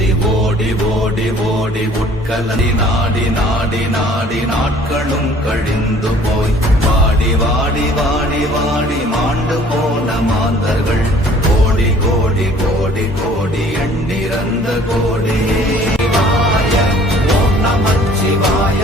ஓடி ஓடி ஓடி உட்கலி நாடி நாடி நாடி நாட்களும் கழிந்து போய் வாடி வாடி வாடி வாடி மாண்டு போன மாந்தர்கள் கோடி கோடி கோடி கோடி எண்ணிறந்த கோடி ஓம் நமச்சிவாய